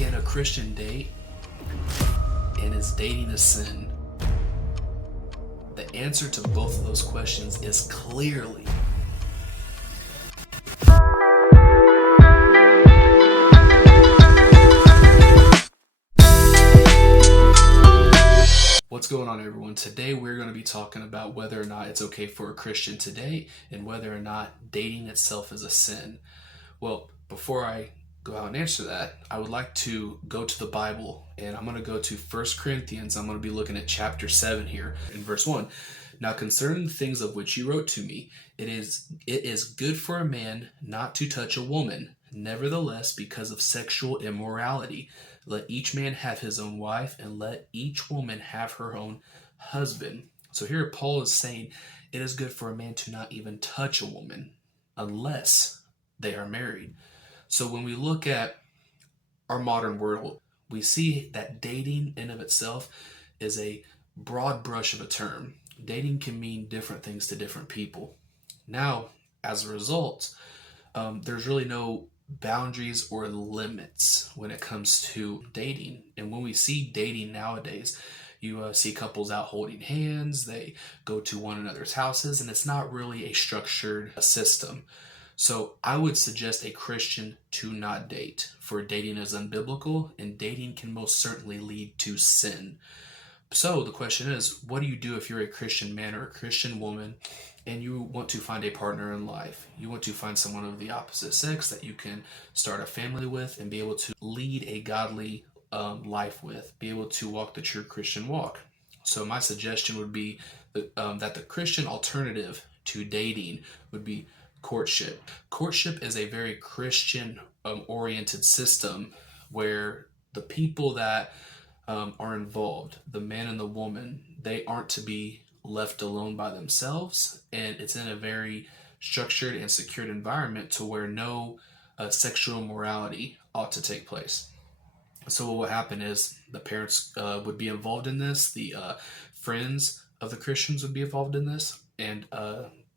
Can a Christian date? And is dating a sin? The answer to both of those questions is clearly What's going on, everyone? Today we're going to be talking about whether or not it's okay for a Christian to date and whether or not dating itself is a sin. Well, before I go out and answer that, I would like to go to the Bible, and I'm going to go to 1 Corinthians. I'm going to be looking at chapter 7 here in verse 1. Now concerning the things of which you wrote to me, it is good for a man not to touch a woman. Nevertheless, because of sexual immorality, let each man have his own wife, and let each woman have her own husband. So here Paul is saying it is good for a man to not even touch a woman unless they are married. So when we look at our modern world, we see that dating in of itself is a broad brush of a term. Dating can mean different things to different people. Now, as a result, there's really no boundaries or limits when it comes to dating. And when we see dating nowadays, you see couples out holding hands, they go to one another's houses, and it's not really a structured system. So I would suggest a Christian to not date, for dating is unbiblical, and dating can most certainly lead to sin. So the question is, what do you do if you're a Christian man or a Christian woman and you want to find a partner in life? You want to find someone of the opposite sex that you can start a family with and be able to lead a godly life with, be able to walk the true Christian walk. So my suggestion would be that the Christian alternative to dating would be courtship. Courtship is a very Christian oriented system where the people that are involved, the man and the woman, they aren't to be left alone by themselves, and it's in a very structured and secured environment to where no sexual immorality ought to take place. So what would happen is the parents would be involved in this, the friends of the Christians would be involved in this, and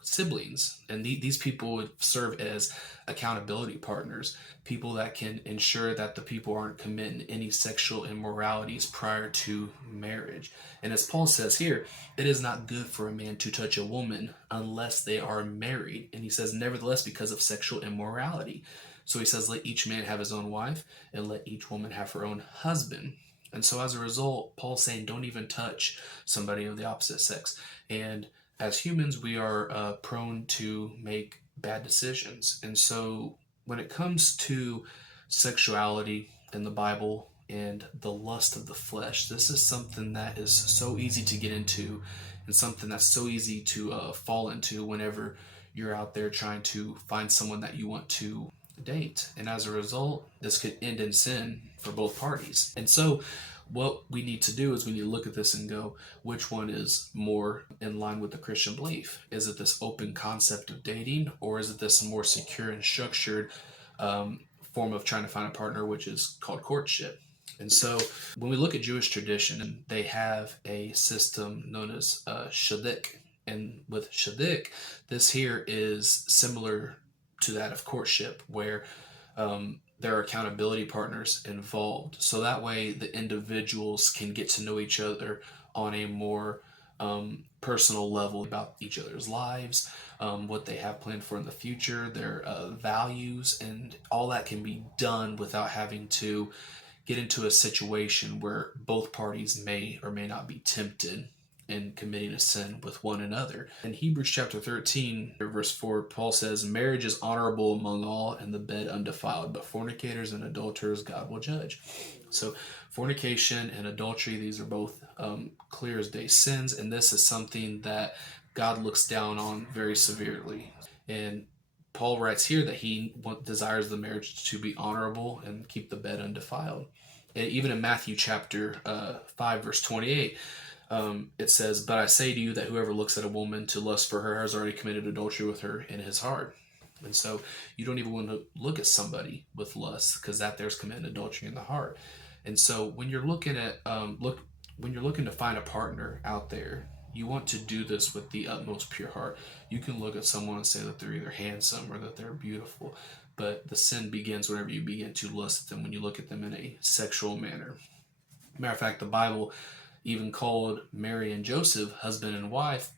siblings, and these people would serve as accountability partners, people that can ensure that the people aren't committing any sexual immoralities prior to marriage. And as Paul says here, it is not good for a man to touch a woman unless they are married. And he says, nevertheless, because of sexual immorality. So he says, let each man have his own wife, and let each woman have her own husband. And so as a result, Paul's saying, don't even touch somebody of the opposite sex. And as humans, we are prone to make bad decisions. And so when it comes to sexuality in the Bible and the lust of the flesh, this is something that is so easy to get into and something that's so easy to fall into whenever you're out there trying to find someone that you want to date. And as a result, this could end in sin for both parties. And so what we need to do is we need to look at this and go, which one is more in line with the Christian belief? Is it this open concept of dating, or is it this more secure and structured form of trying to find a partner, which is called courtship? And so when we look at Jewish tradition, they have a system known as shidduch. And with shidduch, this here is similar to that of courtship, where there are accountability partners involved. So that way the individuals can get to know each other on a more personal level about each other's lives, what they have planned for in the future, their values, and all that can be done without having to get into a situation where both parties may or may not be tempted in committing a sin with one another. In Hebrews chapter 13, verse 4, Paul says, marriage is honorable among all, and the bed undefiled, but fornicators and adulterers God will judge. So fornication and adultery, these are both clear as day sins, and this is something that God looks down on very severely. And Paul writes here that he desires the marriage to be honorable and keep the bed undefiled. And even in Matthew chapter 5, verse 28, it says, but I say to you that whoever looks at a woman to lust for her has already committed adultery with her in his heart. And so you don't even want to look at somebody with lust, because that there's committing adultery in the heart. And so when you're looking at when you're looking to find a partner out there, you want to do this with the utmost pure heart. You can look at someone and say that they're either handsome or that they're beautiful, but the sin begins whenever you begin to lust at them, when you look at them in a sexual manner. Matter of fact, the Bible even called Mary and Joseph husband and wife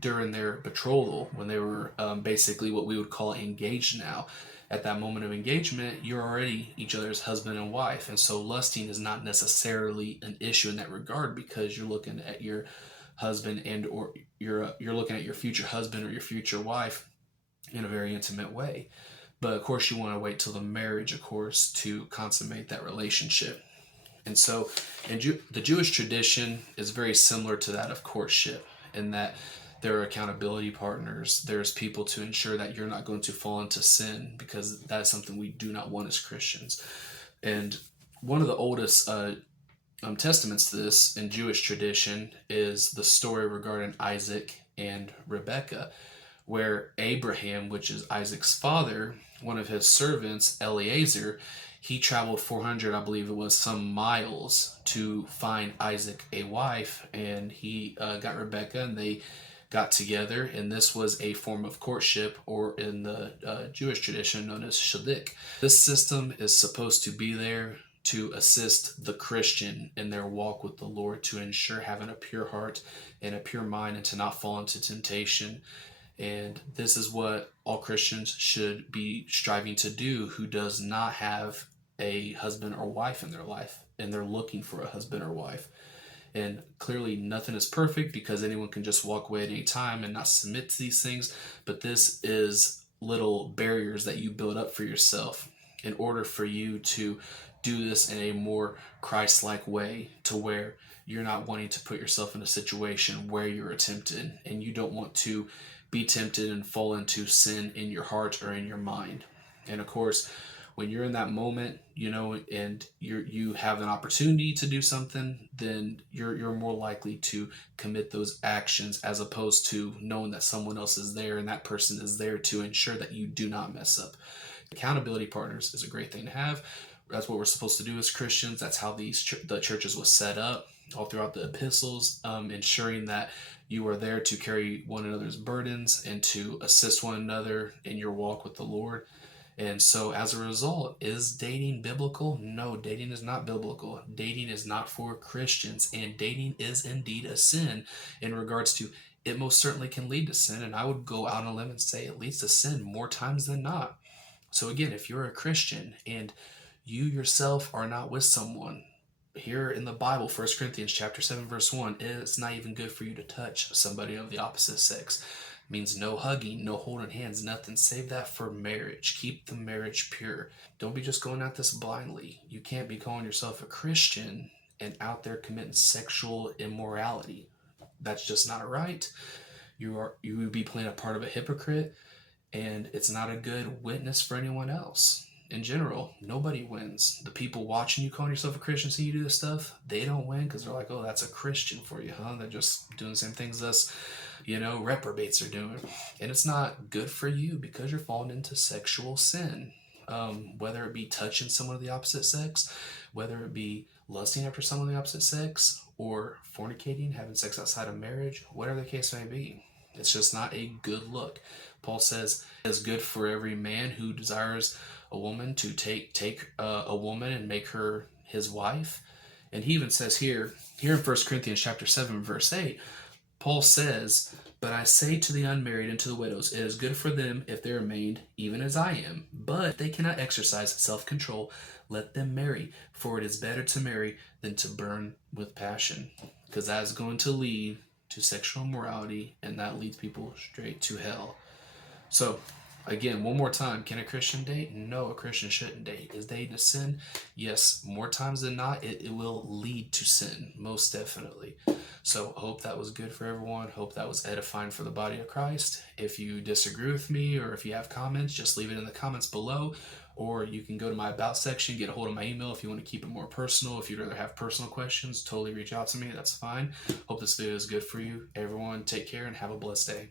during their betrothal, when they were basically what we would call engaged now. At that moment of engagement, you're already each other's husband and wife. And so lusting is not necessarily an issue in that regard, because you're looking at your husband, and or you're looking at your future husband or your future wife in a very intimate way. But of course, you want to wait till the marriage, of course, to consummate that relationship. And so, the Jewish tradition is very similar to that of courtship, in that there are accountability partners. There's people to ensure that you're not going to fall into sin, because that is something we do not want as Christians. And one of the oldest testaments to this in Jewish tradition is the story regarding Isaac and Rebekah, where Abraham, which is Isaac's father, one of his servants, Eliezer, he traveled 400, I believe it was, some miles to find Isaac a wife, and he got Rebekah, and they got together, and this was a form of courtship, or in the Jewish tradition known as shidduch. This system is supposed to be there to assist the Christian in their walk with the Lord, to ensure having a pure heart and a pure mind, and to not fall into temptation. And this is what all Christians should be striving to do, who does not have a husband or wife in their life, and they're looking for a husband or wife. And clearly nothing is perfect, because anyone can just walk away at any time and not submit to these things. But this is little barriers that you build up for yourself in order for you to do this in a more Christ-like way, to where you're not wanting to put yourself in a situation where you're tempted, and you don't want to be tempted and fall into sin in your heart or in your mind. And of course, when you're in that moment, and you have an opportunity to do something, then you're more likely to commit those actions, as opposed to knowing that someone else is there, and that person is there to ensure that you do not mess up. Accountability partners is a great thing to have. That's what we're supposed to do as Christians. That's how the churches was set up all throughout the epistles, ensuring that you are there to carry one another's burdens and to assist one another in your walk with the Lord. And so as a result, is dating biblical? No, dating is not biblical. Dating is not for Christians, and dating is indeed a sin in regards to, it most certainly can lead to sin. And I would go out on a limb and say it leads to sin more times than not. So again, if you're a Christian and you yourself are not with someone, here in the Bible, 1 Corinthians chapter 7, verse 1, it's not even good for you to touch somebody of the opposite sex. It means no hugging, no holding hands, nothing. Save that for marriage. Keep the marriage pure. Don't be just going at this blindly. You can't be calling yourself a Christian and out there committing sexual immorality. That's just not right. You would be playing a part of a hypocrite, and it's not a good witness for anyone else. In general, nobody wins. The people watching you calling yourself a Christian, seeing you do this stuff, they don't win, because they're like, oh, that's a Christian for you, huh? They're just doing the same things us, reprobates are doing. And it's not good for you, because you're falling into sexual sin. Whether it be touching someone of the opposite sex, whether it be lusting after someone of the opposite sex, or fornicating, having sex outside of marriage, whatever the case may be. It's just not a good look. Paul says it's good for every man who desires a woman to take a woman and make her his wife. And he even says here in 1 Corinthians chapter 7, verse 8, Paul says, but I say to the unmarried and to the widows, it is good for them if they are made even as I am. But if they cannot exercise self-control, let them marry, for it is better to marry than to burn with passion. Because that is going to lead to sexual immorality, and that leads people straight to hell. So, again, one more time, can a Christian date? No, a Christian shouldn't date. Is dating a sin? Yes, more times than not, it will lead to sin, most definitely. So, I hope that was good for everyone. Hope that was edifying for the body of Christ. If you disagree with me, or if you have comments, just leave it in the comments below. Or you can go to my About section, get a hold of my email if you want to keep it more personal. If you'd rather have personal questions, totally reach out to me. That's fine. Hope this video is good for you. Everyone, take care and have a blessed day.